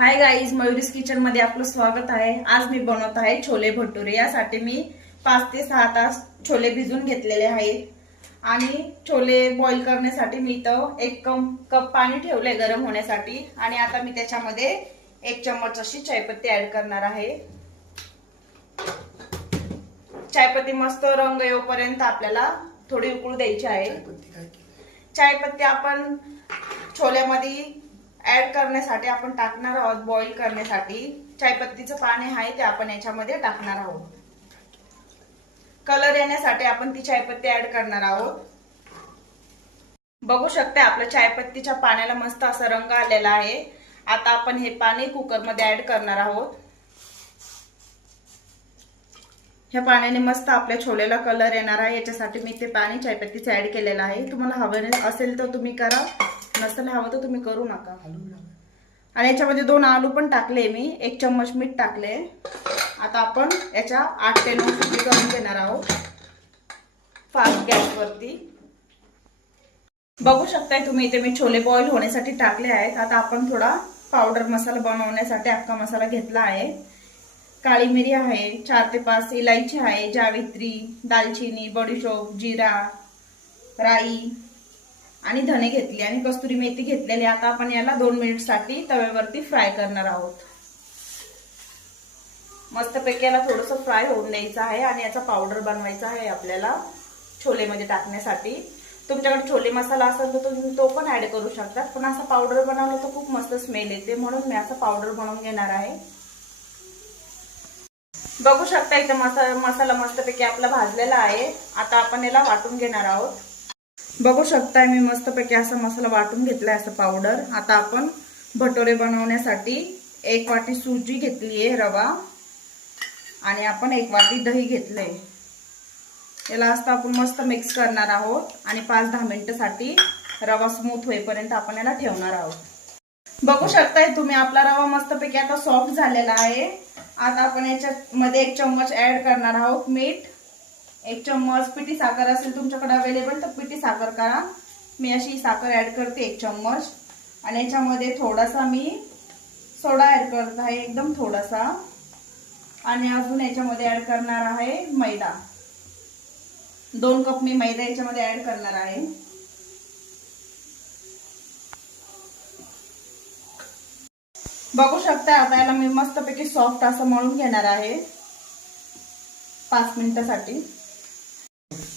Hi guys, मयुरीज kitchen मध्ये आपलं स्वागत आहे। आज मी बनवत आहे छोले भटुरे। यासाठी मी 5 ते 6 तास छोले भिजून घेतलेले आहेत आणि छोले बॉईल करण्यासाठी मी इथं 1 कप पाणी ठेवले गरम होण्यासाठी आणि आता मी त्याच्यामध्ये 1 चम्मच अशी चायपत्ती ऍड करणार आहे। चायपत्ती मस्त रंग येऊपर्यंत आपल्याला थोडी उकळू द्यायची आहे। चायपत्ती आपण छोल्यामध्ये ऍड करण्यासाठी आपण टाकणार आहोत। बॉईल करण्यासाठी चायपत्तीचं पाणी आहे ते आपण याच्यामध्ये टाकणार आहोत। कलर येण्यासाठी आपण ती चायपत्ती ऍड करणार आहोत। बघू शकता आपल्या चायपत्तीच्या पाण्याला मस्त असा रंग आलेला आहे। आता आपण हे पाणी कुकर मध्ये ऍड करणार आहोत। ह्या पाण्याने मस्त आपल्या छोलेला कलर येणार आहे। याच्यासाठी मी ते पाणी चायपत्तीचं ऍड केलेलं आहे। तुम्हाला हवं असेल तर तुम्ही करा, नसेल हवं तर तुम्ही करू नका। आणि याच्यामध्ये 2 आलू पण टाकले मी, 1 चम्मच मीठ टाकले। आता आपण याच्या 8 ते 9 शिट्टी करून घेणार आहोत फास्ट गॅस वरती। बघू शकताय तुम्ही इथे मी छोले बॉईल होण्यासाठी टाकले आहेत। आता आपण थोडा पावडर मसाला बनवण्यासाठी अख्खा मसाला घेतला आहे। काळी मिरी आहे, 4 ते 5 इलायची आहे, जावित्री, दालचिनी, बडीशोप, जिरा, राई आणि धने घेतले आणि कस्तुरी मेथी घेतलेली। आता आपण याला 2 मिनिट साठी तव्यावरती फ्राय करणार आहोत। मस्तपैकी याला थोडंसं फ्राय होऊन द्यायचं आहे आणि याचा पावडर बनवायचा आहे आपल्याला छोलेमध्ये टाकण्यासाठी। तुमच्याकडे छोले मसाला असेल तर तुम्ही तो पण ऍड करू शकता, पण असा पावडर बनवला तर खूप मस्त स्मेल येते, म्हणून मी असा पावडर बनवून घेणार आहे। बघू शकता इथे मसाला मस्तपैकी आपला भाजलेला आहे। आता आपण याला वाटून घेणार आहोत। बघू शकताय मी मस्तपैकी असा मसाला वाटून घेतलाय, असं पावडर। आता आपण भटोरे बनवण्यासाठी 1 वाटी सुजी घेतली आहे, रवा, आणि आपण 1 वाटी दही घेतलंय। याला असं आपण मस्त मिक्स करणार आहोत आणि 5-10 मिनिटांसाठी रवा स्मूथ होईपर्यंत आपण याला ठेवणार आहोत। बघू शकताय तुम्ही आपला रवा मस्तपैकी आता सॉफ्ट झालेला आहे। आता आपण याच्यामध्ये 1 चम्मच ऍड करणार आहोत मीठ, 1 चम्मच पिठी साखर असेल तुमच्याकडे अवेलेबल तर पिठी साखर करा। मी अशी साखर ऍड करते 1 चम्मच आणि याच्यामध्ये थोडासा मी सोडा ऍड करत आहे, एकदम थोडासा। आणि अजून याच्यामध्ये ऍड करणार आहे मैदा, 2 कप मी मैदा याच्यामध्ये ऍड करणार आहे। बघू शकता आता याला मी मस्तपैकी सॉफ्ट असं मळून घेणार आहे 5 मिनिटांसाठी।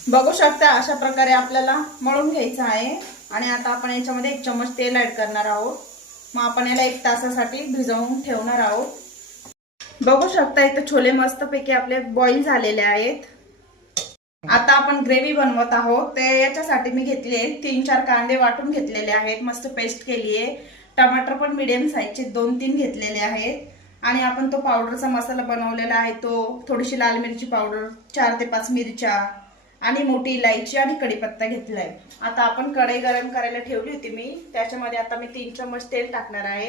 बघू शकता अशा प्रकारे आपल्याला मळून घ्यायचं आहे आणि आता आपण याच्यामध्ये 1 चम्मच तेल ऍड करणार आहोत। मग आपण याला 1 तासासाठी भिजवून ठेवणार आहोत। बघू शकता इथे छोले मस्तपैकी आपले बॉईल झालेले आहेत। आता आपण ग्रेव्ही बनवत आहोत। ते याच्यासाठी मी घेतले 3-4 कांदे वाटून घेतलेले आहेत, मस्त पेस्ट केली आहे। टमाटर पण मीडियम साईजचे 2-3 घेतलेले आहेत आणि आपण तो पावडरचा मसाला बनवलेला आहे तो, थोडीशी लाल मिरची पावडर, 4 ते 5 मिरच्या आणि मोठी इलायची आणि कढीपत्ता घेतलाय। आता आपण कढई गरम करायला ठेवली होती मी, त्याच्यामध्ये आता मी 3 चम्मच तेल टाकणार आहे।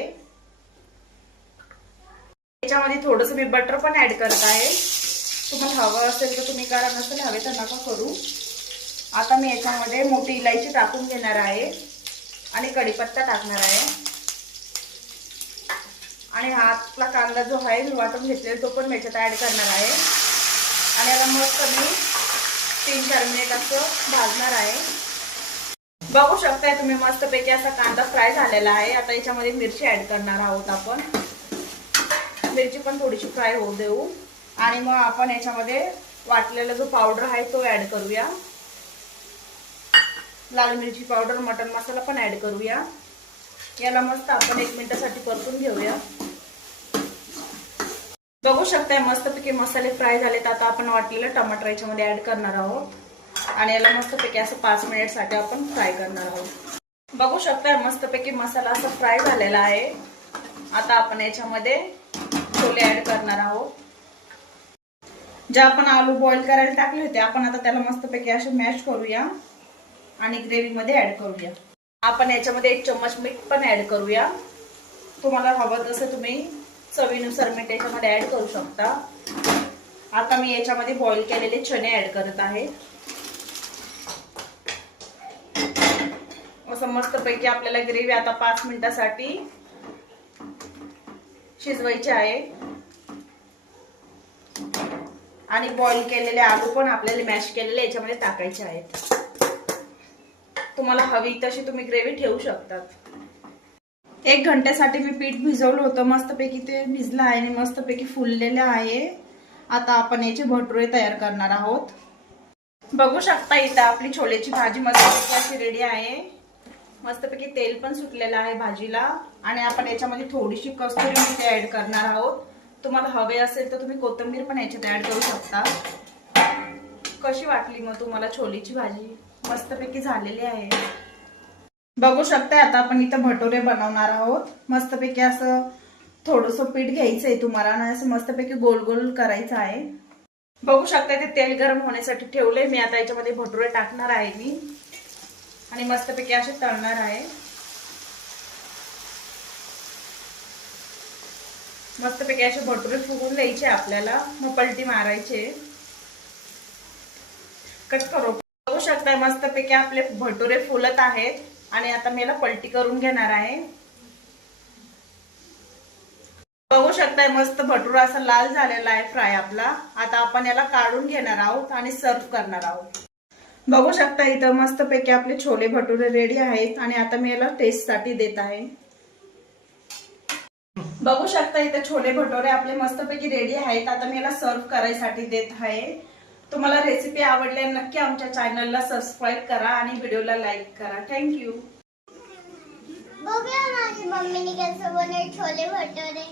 याच्यामध्ये थोडंसं मी बटर पण ऍड करत आहे। तुम्हाला हवं असेल तर तुम्ही करा, नसेल हवे तर नका करू। आता मी याच्यामध्ये मोठी इलायची टाकून घेणार आहे आणि कढीपत्ता टाकणार आहे आणि हा आपला कांदा जो आहे मी वाटून घेतलेला तो पण याच्यात ऍड करणार आहे आणि याला मस्त मी 3-4 मिनिट असं भाजणार आहे। बघू शकताय तुम्ही मस्तपैकी असा कांदा फ्राय झालेला आहे। आता याच्यामध्ये मिरची ऍड करणार आहोत आपण, मिरची पण थोडीशी फ्राय होऊ देऊ आणि मग आपण याच्यामध्ये वाटलेला जो पावडर आहे तो ऍड करूया। लाल मिरची पावडर, मटन मसाला पण ऍड करूया। याला मस्त आपण 1 मिनिटासाठी परतून घेऊया। बघू शकताय मस्तपैकी मसाले फ्राय झालेत। आता आपण वाटलेलं टमाटर याच्यामध्ये ऍड करणार आहोत आणि याला मस्तपैकी असं 5 मिनिटसाठी आपण फ्राय करणार आहोत। बघू शकताय मस्तपैकी मसाला असा फ्राय झालेला आहे। आता आपण याच्यामध्ये छोले ऍड करणार आहोत। जे आपण आलू बॉईल करायला टाकले होते आपण आता त्याला मस्तपैकी असे मॅश करूया आणि ग्रेव्ही मध्ये ऍड करूया। आपण याच्यामध्ये 1 चम्मच मीठ पण ऍड करूया। तुम्हाला हवं तसं तुम्ही चवीनुसार मीठ याच्यामध्ये ऍड करू शकता। आता मी याच्यामध्ये बॉईल केलेले चणे ऍड करत आहे। असं मस्तपैकी आपल्याला ग्रेव्ही आता 5 मिनिटांसाठी शिजवायचे आहे आणि बॉईल केलेले आलू पण आपल्याला मॅश केलेले याच्यामध्ये टाकायचे आहेत. तुम्हाला हवी तशी तुम्ही ग्रेव्ही ठेवू शकतात. 1 घंट्यासाठी मी पीठ भिजवलं होतं. मस्तपैकी ते भिजलं आहे आणि मस्तपैकी फुललेलं आहे. आता आपण याचे भटुरे तयार करणार आहोत. बघू शकता इथं आपली छोलेची भाजी मस्तपैकी अशी रेडी आहे. मस्तपैकी तेल पण सुटलेलं आहे भाजीला आणि आपण याच्यामध्ये थोडीशी कस्तुरी मेथी ऍड करणार आहोत. तुम्हाला हवे असेल तर तुम्ही कोथिंबीर पण याच्यात ऍड करू शकता. कशी वाटली मग तुम्हाला छोलेची भाजी? मस्तपैकी झालेली आहे. बघू शकता आता आपण इथं भटुरे बनवणार आहोत. मस्तपैकी असं थोडंसं पीठ घ्यायचंय तुम्हाला आणि असं मस्तपैकी गोल गोल करायचं आहे. बघू शकता ते तेल गरम होण्यासाठी ठेवले मी. आता याच्यामध्ये भटुरे टाकणार आहे मी आणि मस्तपैकी असे तळणार आहे. मस्तपैकी असे भटुरे फुगून द्यायचे आपल्याला. मग पलटी मारायचे. कट करू. बघू शकता मस्तपैकी आपले भटुरे फुलत आहेत आणि आता मी याला पलटी करून घेणार आहे. बघू शकताय मस्त भटुरा असा लाल झालेला आहे फ्राय आपला. आता आपण याला काढून घेणार आहोत आणि सर्व करणार आहोत. बघू शकता इथं मस्तपैकी आपले छोले भटुरे रेडी आहेत आणि आता मी याला टेस्ट साठी देत आहे. बघू शकता इथं छोले भटुरे आपले मस्तपैकी रेडी आहेत. आता मी याला सर्व करायसाठी देत आहे. तुम्हाला रेसिपी आवडली नक्की आमच्या चॅनलला सबस्क्राईब करा आणि व्हिडिओला लाईक करा. थँक्यू. बघूया माझी मम्मीने कसं बनवले छोले भटुरे.